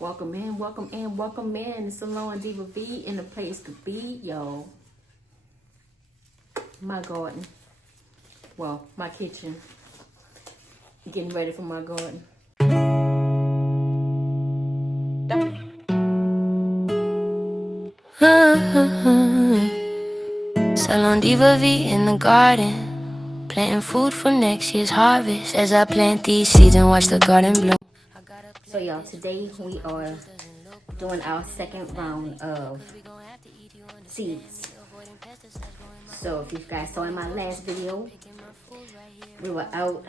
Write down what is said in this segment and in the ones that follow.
Welcome in, welcome in, welcome in. It's Salon Diva V in the place to be, yo. My garden. Well, my kitchen. Getting ready for my garden. Salon Diva V in the garden, planting food for next year's harvest as I plant these seeds and watch the garden bloom. So y'all, today we are doing our second round of seeds. So if you guys saw in my last video, we were out.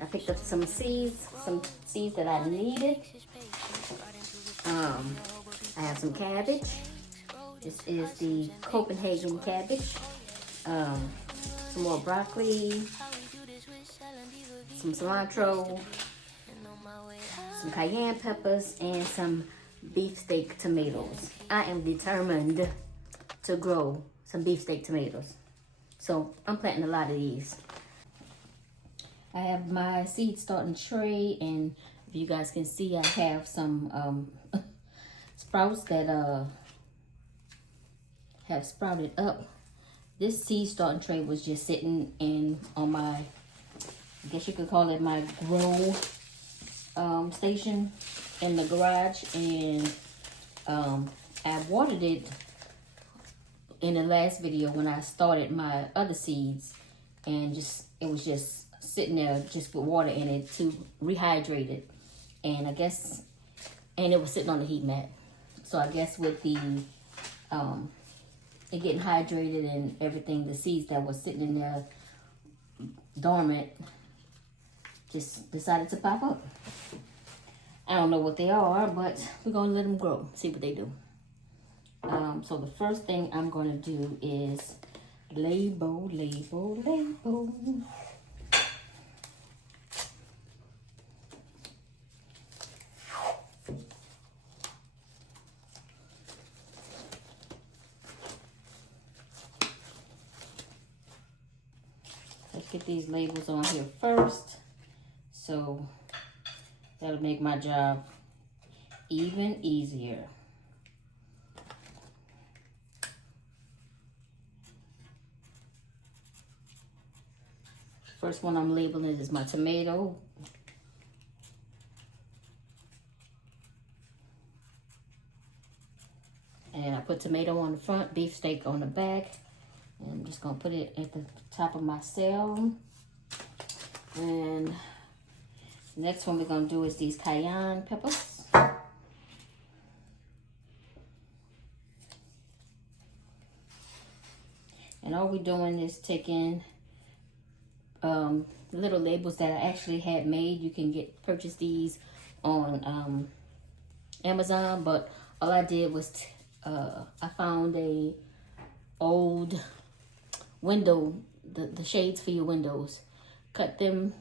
I picked up some seeds that I needed. I have some cabbage. This is the Copenhagen cabbage. Some more broccoli, some cilantro, some cayenne peppers, and some beefsteak tomatoes. I am determined to grow some beefsteak tomatoes. So I'm planting a lot of these. I have my seed starting tray, and if you guys can see, I have some sprouts that have sprouted up. This seed starting tray was just sitting in on my, I guess you could call it my grow station in the garage, and I watered it in the last video when I started my other seeds, and it was just sitting there just with water in it to rehydrate it, and it was sitting on the heat mat. So I guess with the it getting hydrated and everything, the seeds that was sitting in there dormant just decided to pop up. I don't know what they are, but we're gonna let them grow, see what they do. So the first thing I'm gonna do is label. Let's get these labels on here first, so that'll make my job even easier. First one I'm labeling is my tomato. And I put tomato on the front, beefsteak on the back. And I'm just gonna put it at the top of my cell. And the next one we're gonna do is these cayenne peppers. And all we're doing is taking little labels that I actually had made. You can purchase these on Amazon, but all I did was I found a old window, the shades for your windows. Cut them.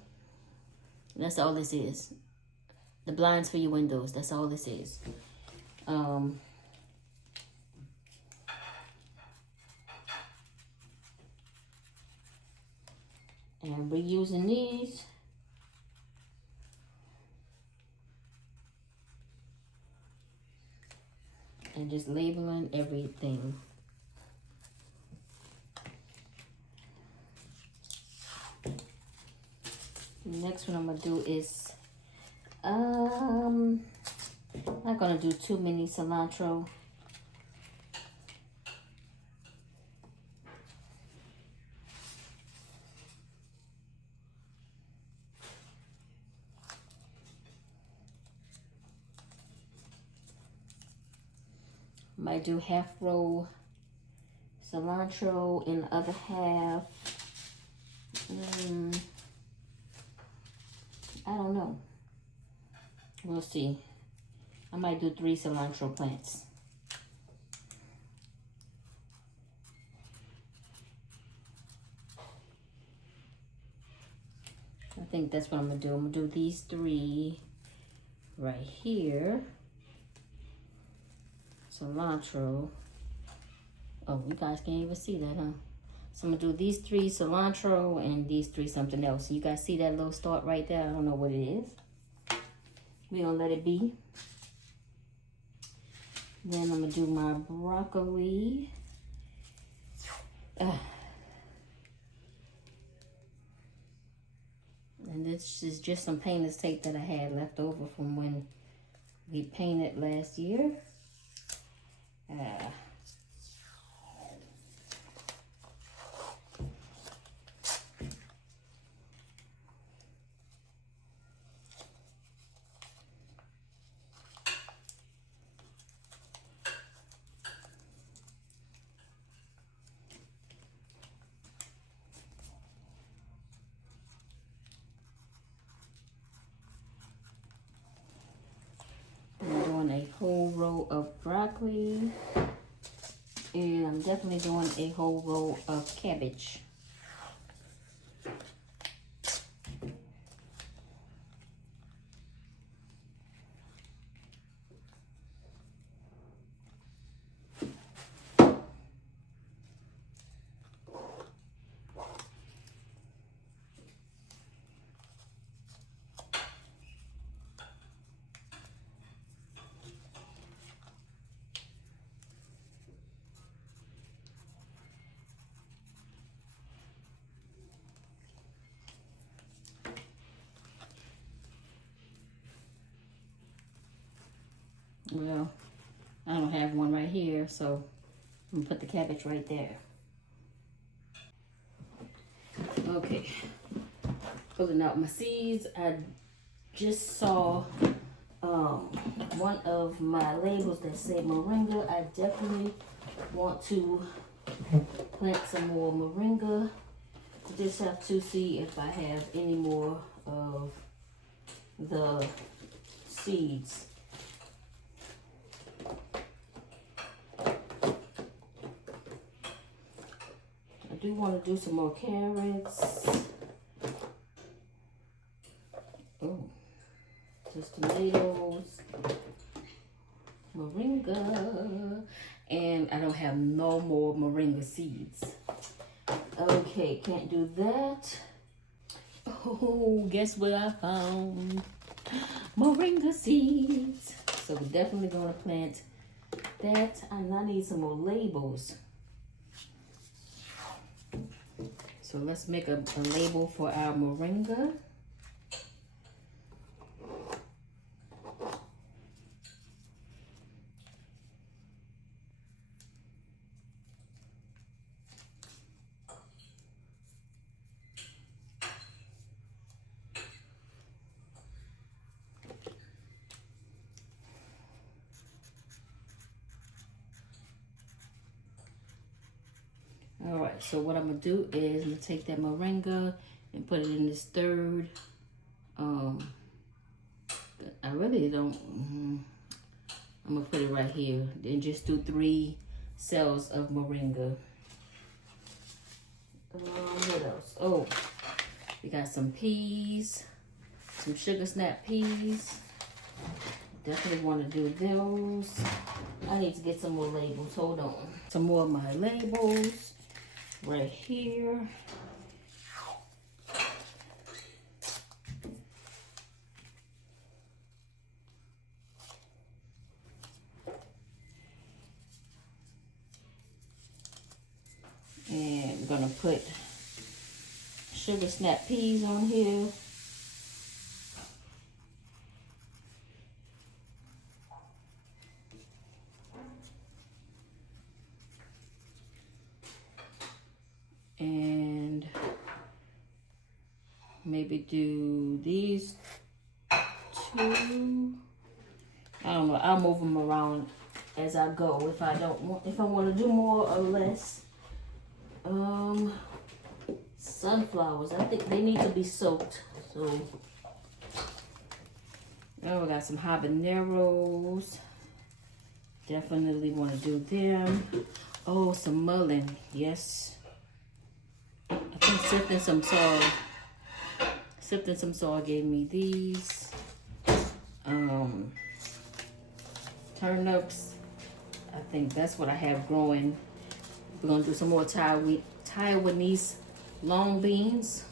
That's all this is. The blinds for your windows. That's all this is. And we're using these. And just labeling everything. The next one I'm gonna do is, I'm not gonna do too many cilantro. Might do half row cilantro and the other half. I don't know. We'll see. I might do 3 cilantro plants. I think that's what I'm gonna do. I'm gonna do these 3 right here. Cilantro. Oh, you guys can't even see that, huh? So I'm gonna do these 3 cilantro and these 3 something else. You guys see that little start right there? I don't know what it is. We're gonna let it be. Then I'm gonna do my broccoli. And this is just some painter's tape that I had left over from when we painted last year. I'm doing a whole row of broccoli, and I'm definitely doing a whole row of cabbage. Well, I don't have one right here, so I'm gonna put the cabbage right there. Okay, pulling out my seeds. I just saw one of my labels that say moringa. I definitely want to plant some more moringa. Just have to see if I have any more of the seeds. I do want to do some more carrots. Oh, just tomatoes, moringa, and I don't have no more moringa seeds. Okay, can't do that. Oh, guess what I found? Moringa seeds. So we're definitely going to plant that. And I need some more labels. So let's make a label for our moringa. All right, so what I'm gonna do is I'm gonna take that moringa and put it in this third. I really don't. I'm gonna put it right here and just do 3 cells of moringa. What else? Oh, we got some peas, some sugar snap peas. Definitely want to do those. I need to get some more labels. Hold on. Some more of my labels right here. And I'm gonna put sugar snap peas on here. And maybe do these 2. I don't know. I'll move them around as I go if I want to do more or less. Sunflowers. I think they need to be soaked. So, oh, we got some habaneros. Definitely want to do them. Oh, some mullein. Yes. I think Sifting some soil gave me these. Turnips. I think that's what I have growing. We're gonna do some more Taiwanese long beans.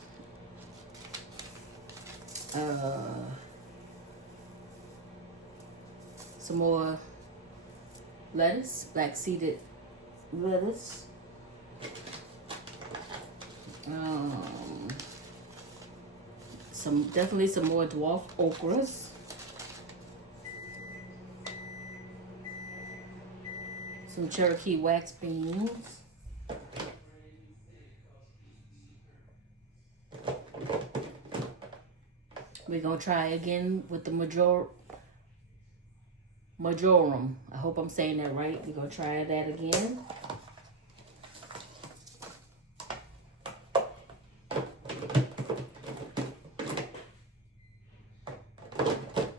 Some more lettuce, black seeded lettuce. Definitely some more dwarf okras. Some Cherokee wax beans. We're gonna try again with the majorum. I hope I'm saying that right. We're gonna try that again.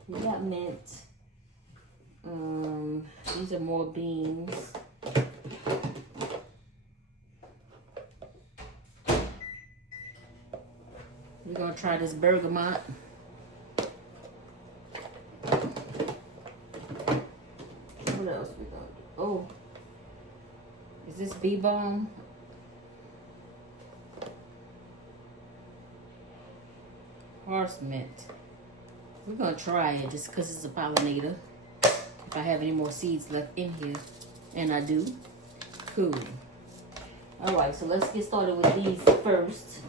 We got mint. These are more beans. We're gonna try this bergamot. What else we gonna do? Oh, is this bee balm? Horse mint. We're gonna try it just because it's a pollinator. If I have any more seeds left in here, and I do. Cool. All right, so let's get started with these first.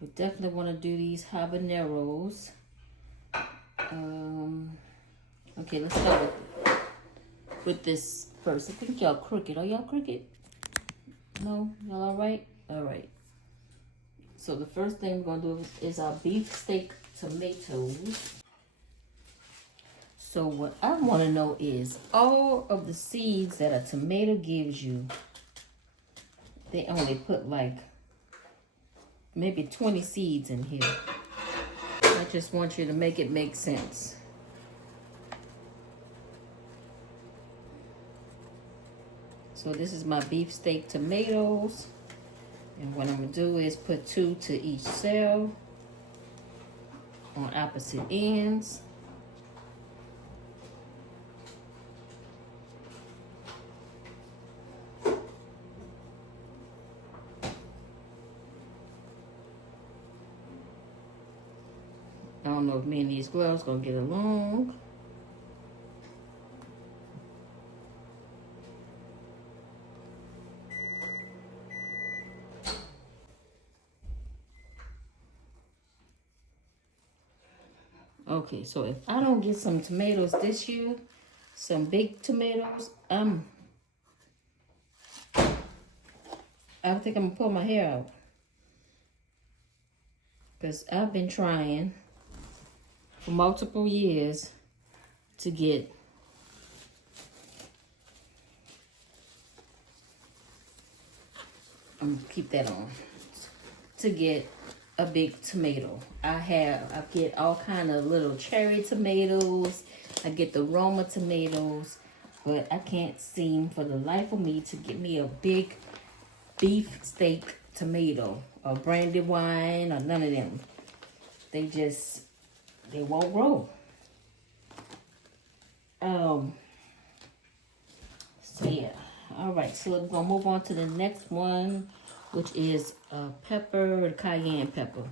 We definitely want to do these habaneros. Okay, let's start with this first. I think y'all crooked. Are y'all crooked? No? Y'all all right? All right. So the first thing we're going to do is our beefsteak tomatoes. So what I want to know is all of the seeds that a tomato gives you, they only put like maybe 20 seeds in here. I just want you to make it make sense. So this is my beefsteak tomatoes. And what I'm going to do is put 2 to each cell on opposite ends. I don't know if me and these gloves going to get along. Okay, so if I don't get some tomatoes this year, some big tomatoes, I think I'm gonna pull my hair out. Because I've been trying for multiple years to get I'm gonna keep that on. To get a big tomato. I get all kind of little cherry tomatoes. I get the Roma tomatoes, but I can't seem for the life of me to get me a big beef steak tomato or brandy wine or none of them. They won't grow. So yeah. All right, so we're gonna move on to the next one, which is pepper, cayenne pepper.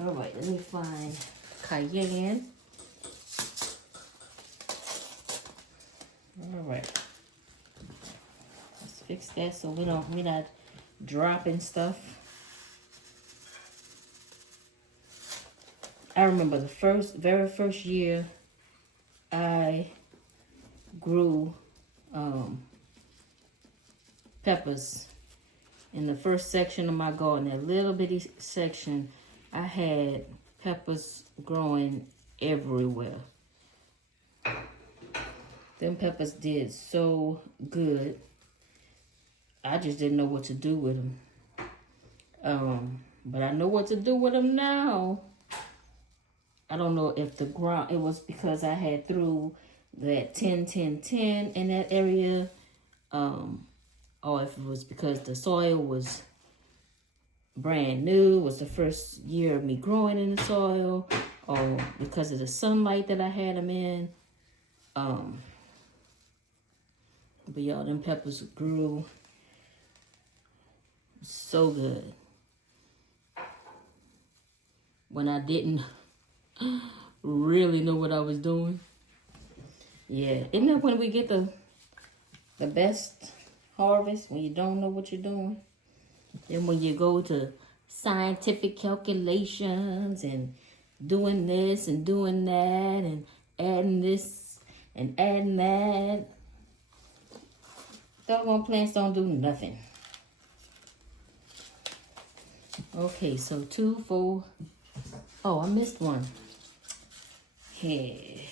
All right, let me find cayenne. All right, let's fix that so we're not dropping stuff. I remember the very first year I grew peppers. In the first section of my garden, that little bitty section, I had peppers growing everywhere. Them peppers did so good. I just didn't know what to do with them. But I know what to do with them now. I don't know if the ground, it was because I had threw that 10-10-10 in that area. Or if it was because the soil was brand new, was the first year of me growing in the soil, or because of the sunlight that I had them in. But y'all, them peppers grew so good. When I didn't really know what I was doing. Yeah, isn't that when we get the best harvest? When you don't know what you're doing? Then when you go to scientific calculations and doing this and doing that and adding this and adding that, doggone plants don't do nothing. Okay, so 2, 4. Oh, I missed one. Yeah.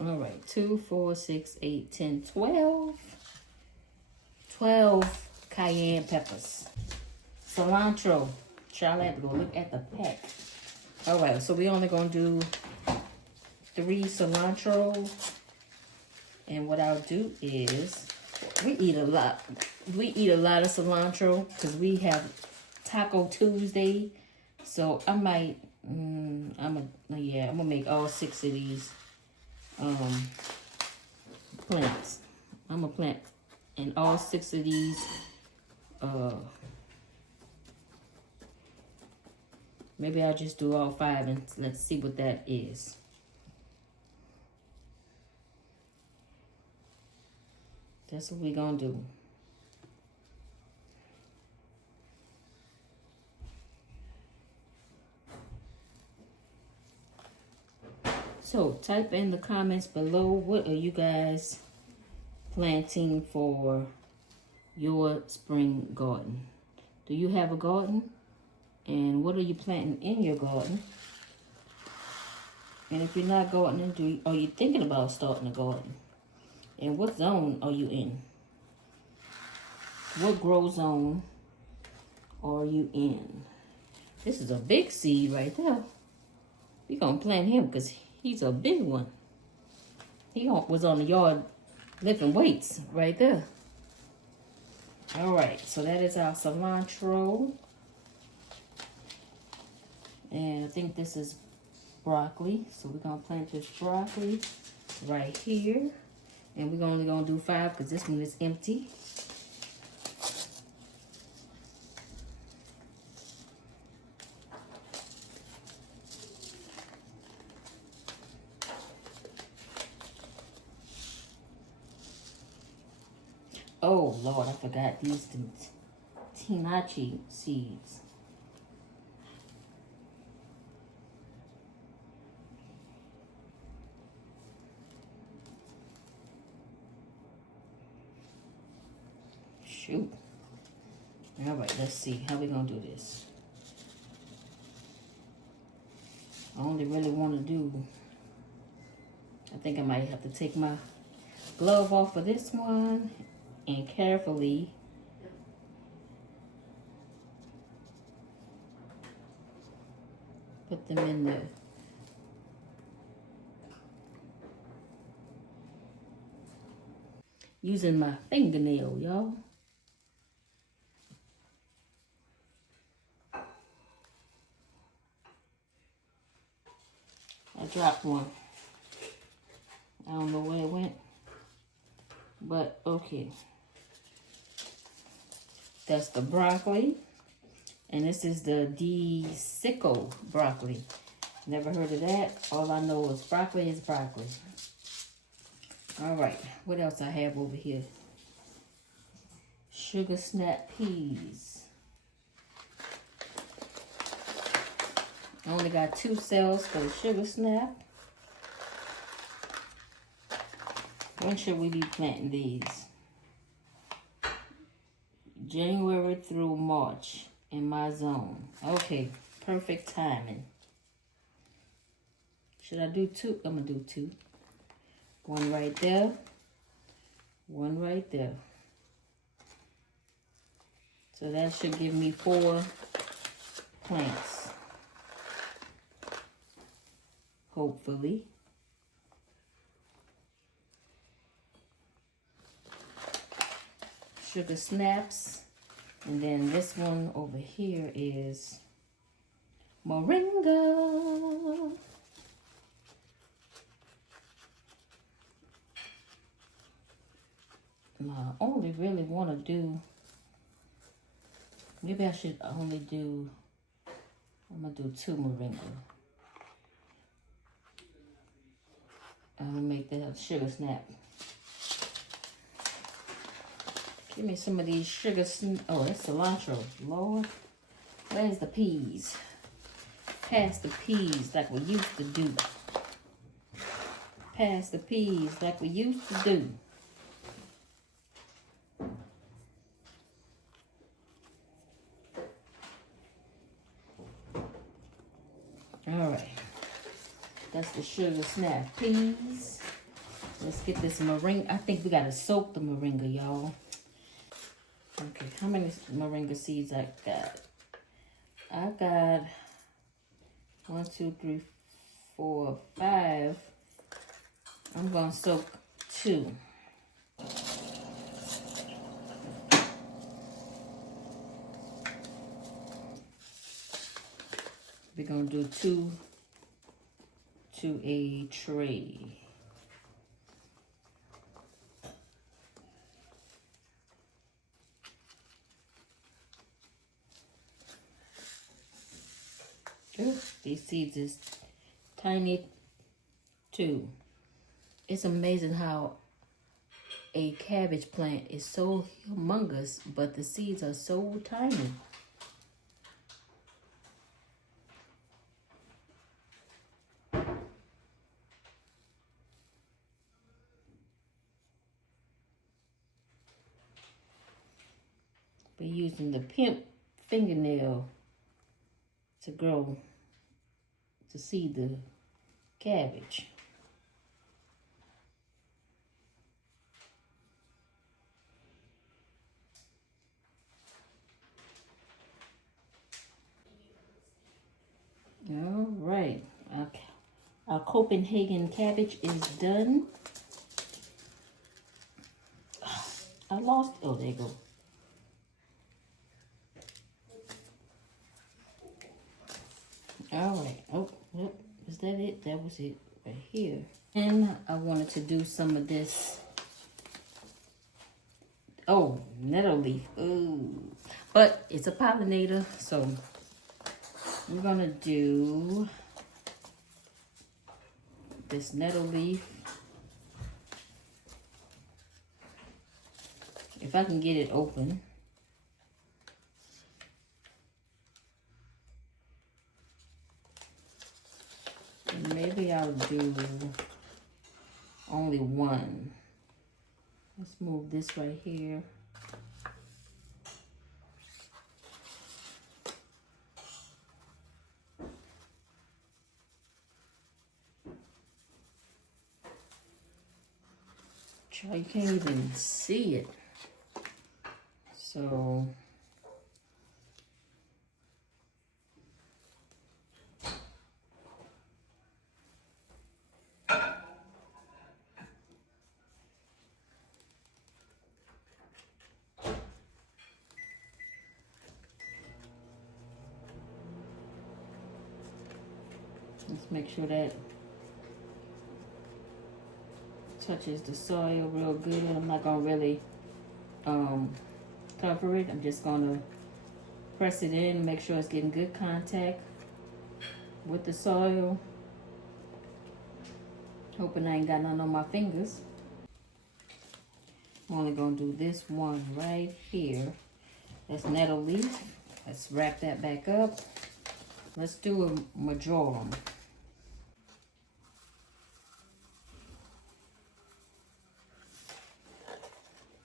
All right, 2, 4, 6, 8, 10, 12. 12 cayenne peppers. Cilantro. Child, I have to go look at the pack. All right, so we only gonna do 3 cilantro. And what I'll do is, we eat a lot of cilantro because we have Taco Tuesday. So I might, I'm gonna make all 6 of these plants. I'm gonna plant in all 6 of these. Maybe I'll just do all 5 and let's see what that is. That's what we're gonna do. So type in the comments below, what are you guys planting for your spring garden? Do you have a garden? And what are you planting in your garden? And if you're not gardening, are you thinking about starting a garden? And what zone are you in? What grow zone are you in? This is a big seed right there. We're gonna plant him because he's a big one. He was on the yard lifting weights right there. All right, so that is our cilantro. And I think this is broccoli. So we're gonna plant this broccoli right here. And we're only gonna do 5 because this one is empty. Oh Lord, I forgot these tinachi seeds. Shoot. All right, let's see how we gonna do this. I only really want to do, I think I might have to take my glove off of this one and carefully put them in there. Using my fingernail, y'all. I dropped one. I don't know where it went, but okay. That's the broccoli, and this is the sickle broccoli. Never heard of that. All I know is broccoli is broccoli. All right, what else I have over here? Sugar snap peas. I only got 2 cells for the sugar snap. When should we be planting these? January through March in my zone. Okay, perfect timing. Should I do 2? I'm gonna do 2. 1 right there. 1 right there. So that should give me 4 plants. Hopefully. Sugar snaps. And then this one over here is Moringa. Now, I only really want to do, maybe I should only do, I'm going to do 2 moringa. I'm going to make that a sugar snap. Give me some of these sugar oh, that's cilantro. Lord, where's the peas? Pass the peas like we used to do. Pass the peas like we used to do. All right, that's the sugar snap peas. Let's get this moringa. I think we gotta soak the moringa, y'all. Okay, how many moringa seeds I got? I got 1, 2, 3, 4, 5. I'm gonna soak 2. We're gonna do 2 to a tray. Ooh, these seeds is tiny too. It's amazing how a cabbage plant is so humongous, but the seeds are so tiny. We're using the pimp fingernail to grow, to seed the cabbage. All right, okay. Our Copenhagen cabbage is done. I lost, oh, there you go. All right, oh, yep, is that it? That was it right here. And I wanted to do some of this, oh, nettle leaf, ooh. But it's a pollinator, so we're gonna do this nettle leaf. If I can get it open. And maybe I'll do only 1. Let's move this right here. You can't even see it. So let's make sure that touches the soil real good. I'm not gonna really cover it. I'm just gonna press it in, make sure it's getting good contact with the soil. Hoping I ain't got none on my fingers. I'm only gonna do this one right here. That's nettle leaf. Let's wrap that back up. Let's do a majorum.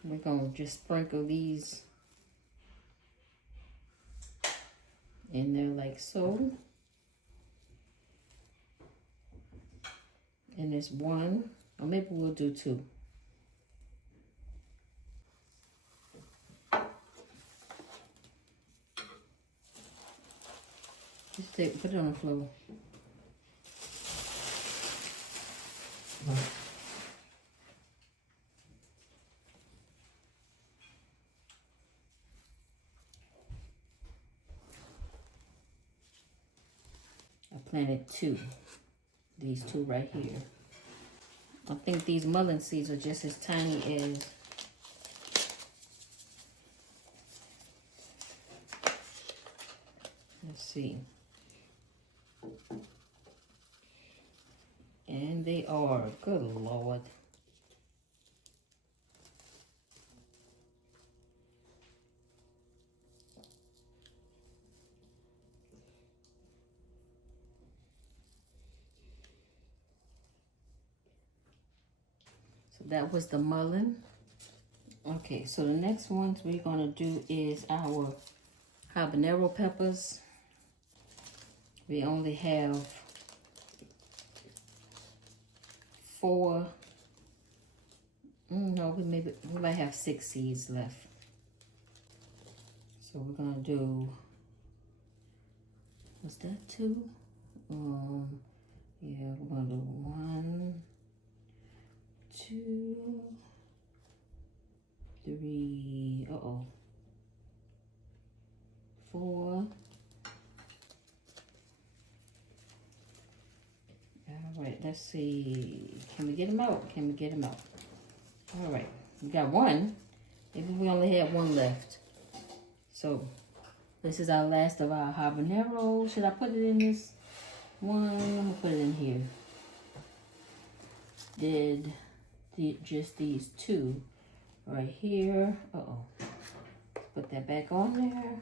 We're gonna just sprinkle these in there like so. And there's 1, or maybe we'll do 2. Just put it on the floor. planted two. These two right here. I think these mullein seeds are just as tiny as let's see. And they are, good Lord. So that was the mullein. Okay, so the next ones we're gonna do is our habanero peppers. We only have 4. No, we might have 6 seeds left. So we're gonna do. Was that 2? Yeah, we're gonna do 1, 2, 3. 4. All right, let's see. Can we get them out? Can we get them out? All right, we got 1. Maybe we only have 1 left. So this is our last of our habanero. Should I put it in this one? I'm gonna put it in here. Just these 2 right here. Put that back on there.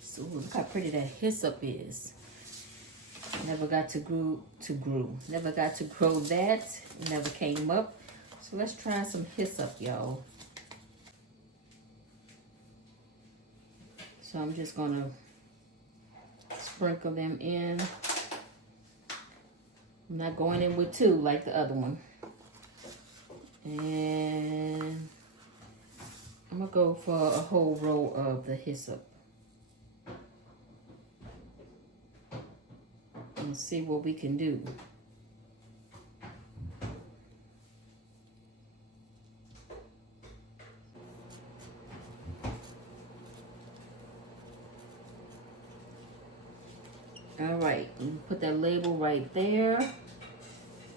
So look how pretty that hyssop is. Never got to grow. Never got to grow that. Never came up. So let's try some hyssop, y'all. So I'm just gonna sprinkle them in. I'm not going in with 2 like the other one. And I'm gonna go for a whole row of the hyssop. And see what we can do. All right, put that label right there.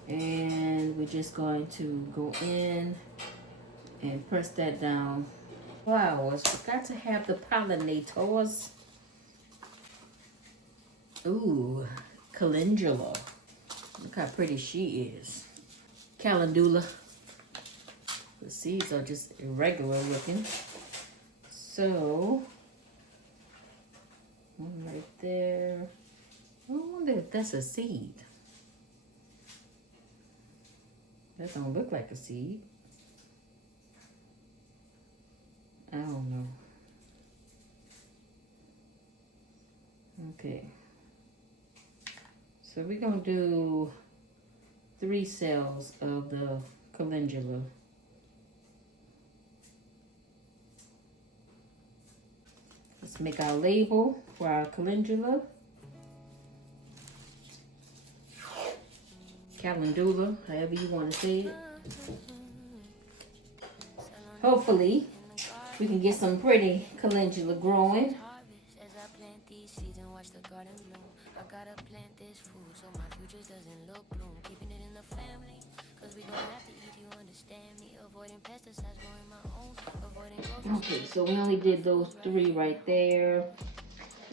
And we're just going to go in and press that down. Flowers, forgot to have the pollinators. Ooh, calendula. Look how pretty she is. Calendula. The seeds are just irregular looking. So, one right there. I wonder if that's a seed. That don't look like a seed. I don't know. Okay. So we're going to do 3 cells of the calendula. Let's make our label for our calendula. Calendula, however you want to say it. Hopefully, we can get some pretty calendula growing. Okay, so we only did those 3 right there.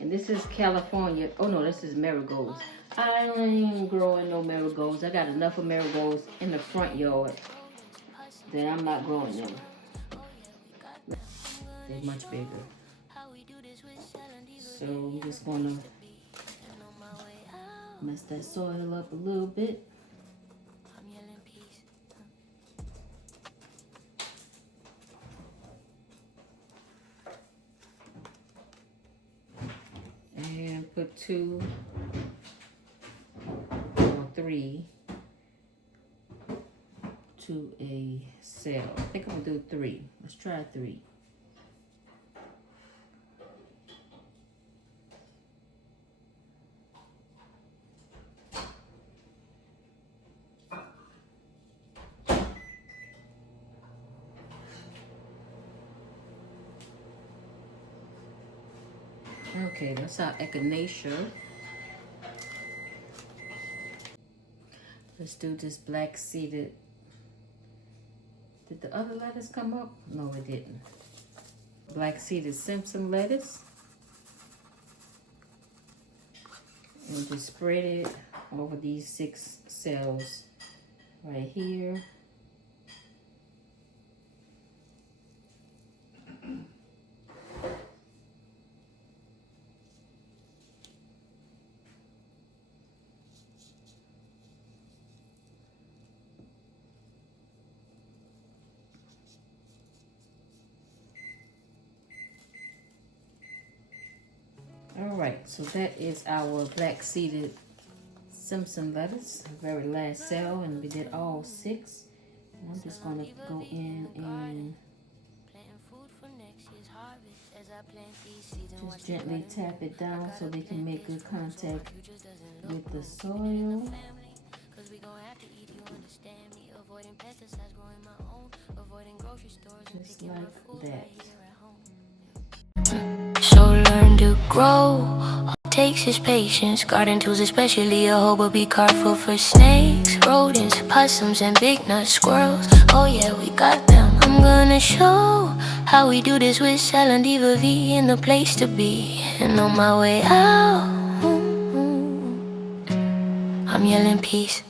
And this is California. Oh no, this is marigolds. I ain't growing no marigolds. I got enough of marigolds in the front yard that I'm not growing them. They're much bigger. So I'm just gonna mess that soil up a little bit. And put 2 or 3 to a cell. I think I'm gonna do 3. Let's try 3. Okay, that's our echinacea. Let's do this black seeded. Did the other lettuce come up? No, it didn't. Black seeded Simpson lettuce. And just spread it over these 6 cells right here. Alright, so that is our black seeded Simpson lettuce, very last cell, and we did all 6. And I'm just gonna go in and just gently tap it down so they can make good contact with the soil. Just like that. So learn to grow. All it takes is patience. Garden tools, especially a hoe, but be careful for snakes, rodents, possums, and big nut squirrels. Oh yeah, we got them. I'm gonna show how we do this with selling Diva V in the place to be. And on my way out, I'm yelling peace.